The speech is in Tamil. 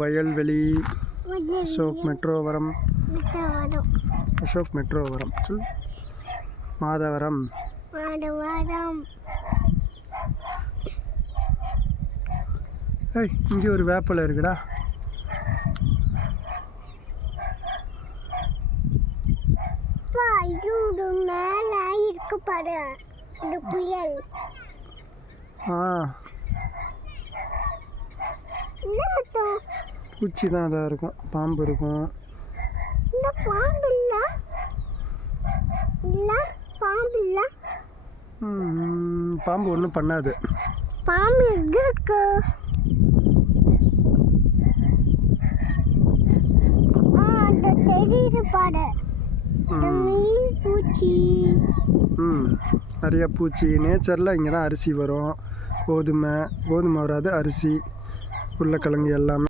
வயல்வெளி அசோக் மெட்ரோவரம் அசோக் மெட்ரோவரம் சொல் மாதவரம் ஏய் இங்கே ஒரு வேப்பலை இருக்குடா. பூச்சி தான் அதாக இருக்கும், பாம்பு இருக்கும். பாம்பு ஒன்றும் பண்ணாது. பாம்பு இருக்கு. நிறைய பூச்சி. நேச்சரில் இங்கே தான் அரிசி வரும். கோதுமை வராது, அரிசி, உருளைக்கிழங்கு எல்லாமே.